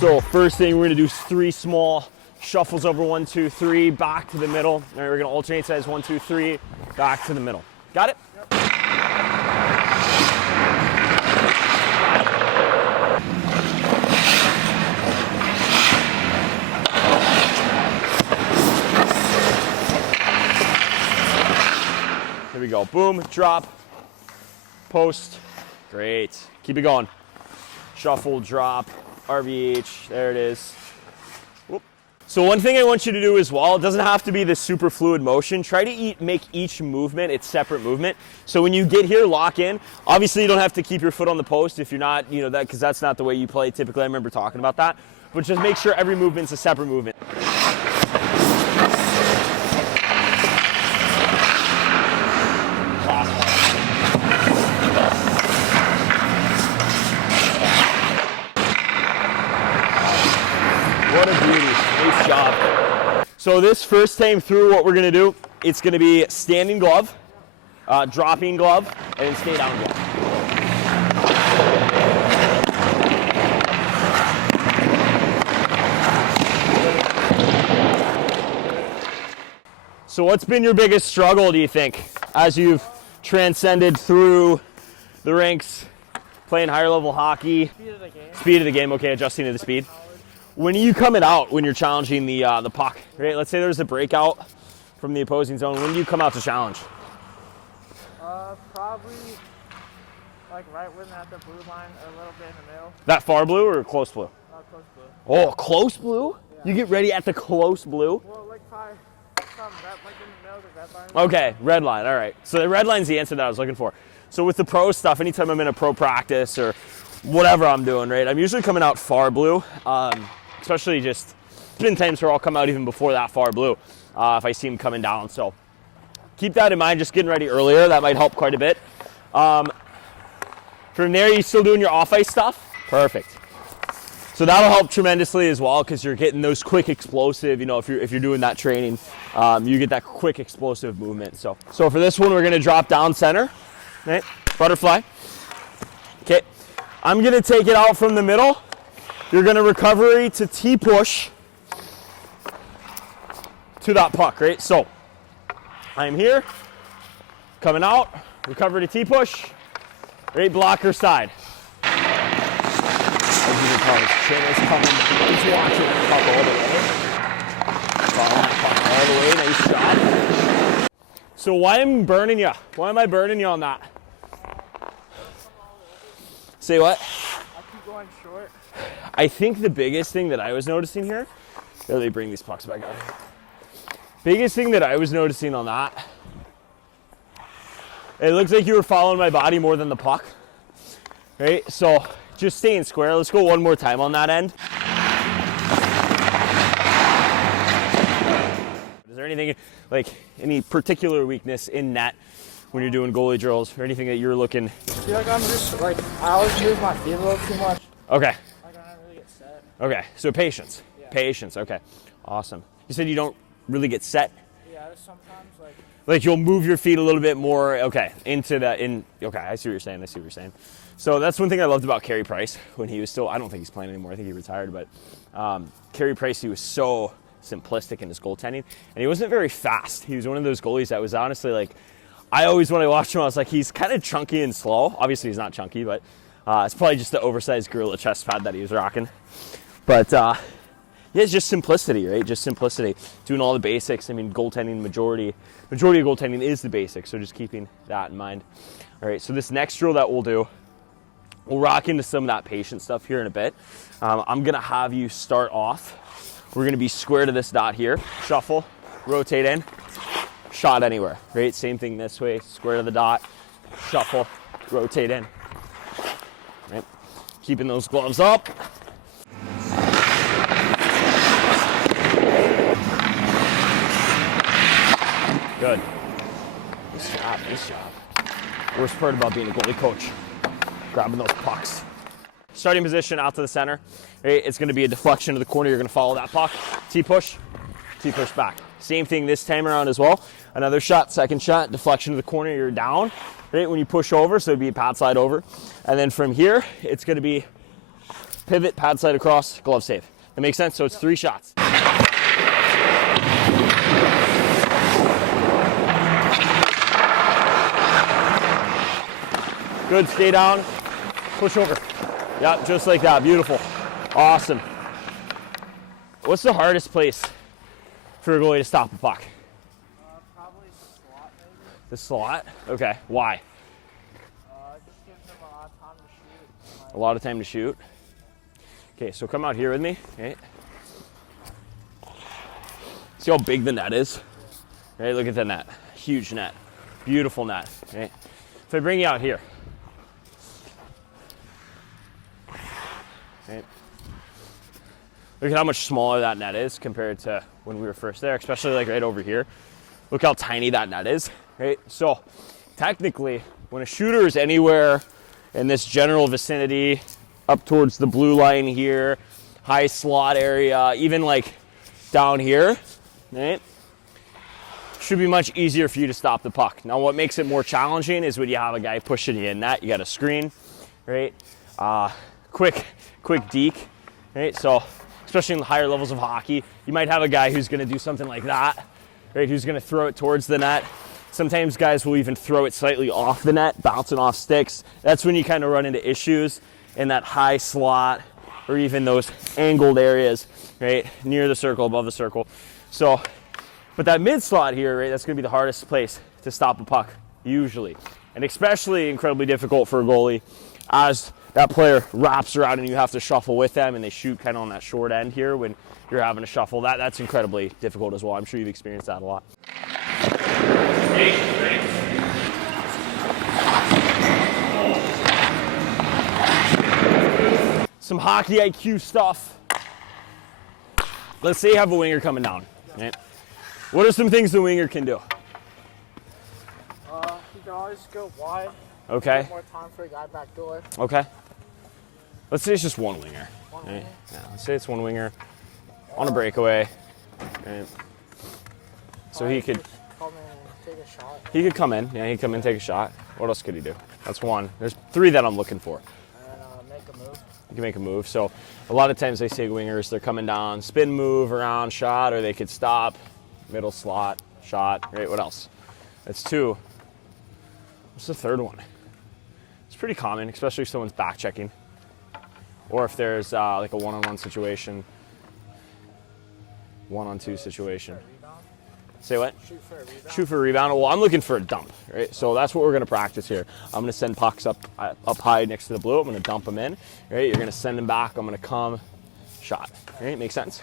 So first thing, we're gonna do 3 small shuffles over 1, 2, 3, back to the middle. All right, we're gonna alternate sides 1, 2, 3, back to the middle. Got it? Yep. Here we go. Boom, drop, post. Great. Keep it going. Shuffle, drop, RVH. There it is. Whoop. So one thing I want you to do as well, it doesn't have to be this super fluid motion. Try to make each movement its separate movement. So when you get here, lock in. Obviously, you don't have to keep your foot on the post if you're not, that, because that's not the way you play typically. I remember talking about that. But just make sure every movement's a separate movement. What a beauty. Nice job. So this first time through, what we're going to do, it's going to be standing glove, dropping glove, and then stay down glove. So what's been your biggest struggle, do you think, as you've transcended through the ranks, playing higher level hockey? Speed of the game. Speed of the game, okay, adjusting to the speed. When are you coming out when you're challenging the puck, right? Let's say there's a breakout from the opposing zone. When do you come out to challenge? Probably like right when at the blue line or a little bit in the middle. That far blue or close blue? Close blue. Oh, close blue? Yeah. You get ready at the close blue? Well, like probably like in the middle of the red line. Okay, red line, all right. So the red line's the answer that I was looking for. So with the pro stuff, anytime I'm in a pro practice or whatever I'm doing, right, I'm usually coming out far blue. Especially just, there's been times where I'll come out even before that far blue if I see him coming down. So keep that in mind, just getting ready earlier. That might help quite a bit. From there, you still doing your off-ice stuff? Perfect. So that'll help tremendously as well because you're getting those quick explosive, if you're doing that training, you get that quick explosive movement. So for this one, we're going to drop down center, right? Butterfly. Okay. I'm going to take it out from the middle. You're going to recovery to T-push to that puck, right? So I'm here, coming out, recover to T-push, right? Blocker side. All the way, nice job. So why am I burning you? Why am I burning you on that? Say what? I keep going short. I think the biggest thing that I was noticing here, let me bring these pucks back out. Biggest thing that I was noticing on that, it looks like you were following my body more than the puck, right? So just staying square. Let's go one more time on that end. Is there anything, like any particular weakness in net when you're doing goalie drills or anything that you're looking? I feel like I'm just I always move my feet a little too much. Okay. I don't really get set. Okay, so patience. Yeah. Patience, okay. Awesome. You said you don't really get set? Yeah, sometimes like you'll move your feet a little bit more, okay, okay, I see what you're saying. So that's one thing I loved about Carey Price when he was still, I don't think he's playing anymore, I think he retired, but Carey Price, he was so simplistic in his goaltending, and he wasn't very fast. He was one of those goalies that was honestly like, when I watched him, I was like, he's kind of chunky and slow. Obviously, he's not chunky, but it's probably just the oversized gorilla chest pad that he was rocking. But yeah, it's just simplicity, right? Just simplicity. Doing all the basics. I mean, goaltending, majority of goaltending is the basics, so just keeping that in mind. All right, so this next drill that we'll do, we'll rock into some of that patient stuff here in a bit. I'm going to have you start off. We're going to be square to this dot here. Shuffle, rotate in, shot anywhere, right? Same thing this way, square to the dot, shuffle, rotate in. Right? Keeping those gloves up. Good. Nice job. Worst part about being a goalie coach, grabbing those pucks. Starting position out to the center. Right? It's going to be a deflection to the corner. You're going to follow that puck. T-push back. Same thing this time around as well. Another shot, second shot, deflection to the corner. You're down, right? When you push over, so it'd be a pad slide over. And then from here, it's going to be pivot, pad slide across, glove save. That makes sense? So it's 3 shots. Good, stay down, push over. Yeah, just like that, beautiful. Awesome. What's the hardest place for a goalie to stop a puck? Probably the slot, maybe. The slot? Okay, why? It just gives them a lot of time to shoot. A lot of time to shoot. Okay, so come out here with me. Okay. See how big the net is? Okay, look at the net. Huge net. Beautiful net. Okay. If I bring you out here. Okay. Look at how much smaller that net is compared to when we were first there, especially like right over here. Look how tiny that net is, right? So technically, when a shooter is anywhere in this general vicinity, up towards the blue line here, high slot area, even like down here, right? Should be much easier for you to stop the puck. Now what makes it more challenging is when you have a guy pushing you in net, you got a screen, right? Quick deke, right? So especially in the higher levels of hockey, you might have a guy who's gonna do something like that, right? Who's gonna throw it towards the net. Sometimes guys will even throw it slightly off the net, bouncing off sticks. That's when you kind of run into issues in that high slot or even those angled areas, right? Near the circle, above the circle. So, but that mid slot here, right? That's gonna be the hardest place to stop a puck, usually. And especially incredibly difficult for a goalie as that player wraps around and you have to shuffle with them and they shoot kind of on that short end here when you're having to shuffle. That's incredibly difficult as well. I'm sure you've experienced that a lot. Some hockey IQ stuff. Let's say you have a winger coming down. Right? What are some things the winger can do? You can always go wide. Okay. More time for a guy back door. Okay. Let's say it's just one winger. One Right? winger. Yeah, let's say it's one winger on a breakaway. Right? So he could Come in and take a shot. He could come in. Yeah, he'd come in, take a shot. What else could he do? That's one. There's 3 that I'm looking for. And make a move. You can make a move. So a lot of times they say wingers, they're coming down, spin move, around, shot, or they could stop, middle slot, shot. Right, what else? That's 2. What's the 3rd one? It's pretty common, especially if someone's back checking. Or if there's like a one-on-one situation, one-on-2 situation. Say what? Shoot for a rebound. Shoot for a rebound. Well, I'm looking for a dump, right? So that's what we're going to practice here. I'm going to send pucks up high next to the blue. I'm going to dump them in, right? You're going to send them back. I'm going to come, shot. Right? Make sense?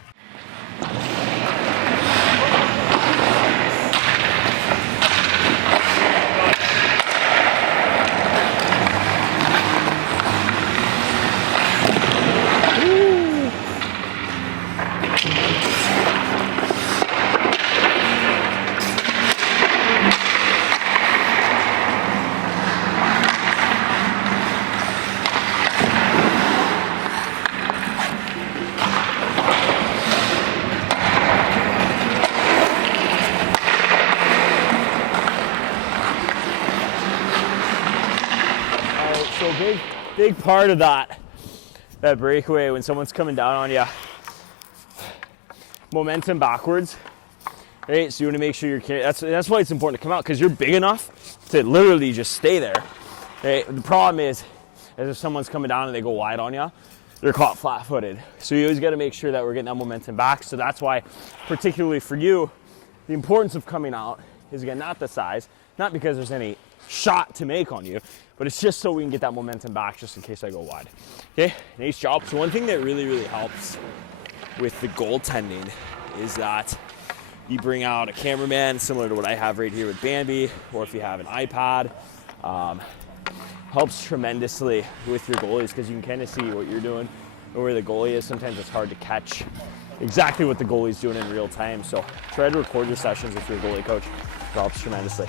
Big part of that breakaway when someone's coming down on you, momentum backwards, right? So you want to make sure you're carrying. That's why it's important to come out, because you're big enough to literally just stay there, right? The problem is if someone's coming down and they go wide on you, they're caught flat-footed. So you always got to make sure that we're getting that momentum back. So that's why, particularly for you, the importance of coming out is, again, not the size, not because there's any shot to make on you, but it's just so we can get that momentum back just in case I go wide. Okay, nice job. So one thing that really helps with the goaltending is that you bring out a cameraman similar to what I have right here with Bambi, or if you have an iPad. Helps tremendously with your goalies because you can kind of see what you're doing and where the goalie is. Sometimes it's hard to catch exactly what the goalie's doing in real time. So try to record your sessions with your goalie coach. It helps tremendously.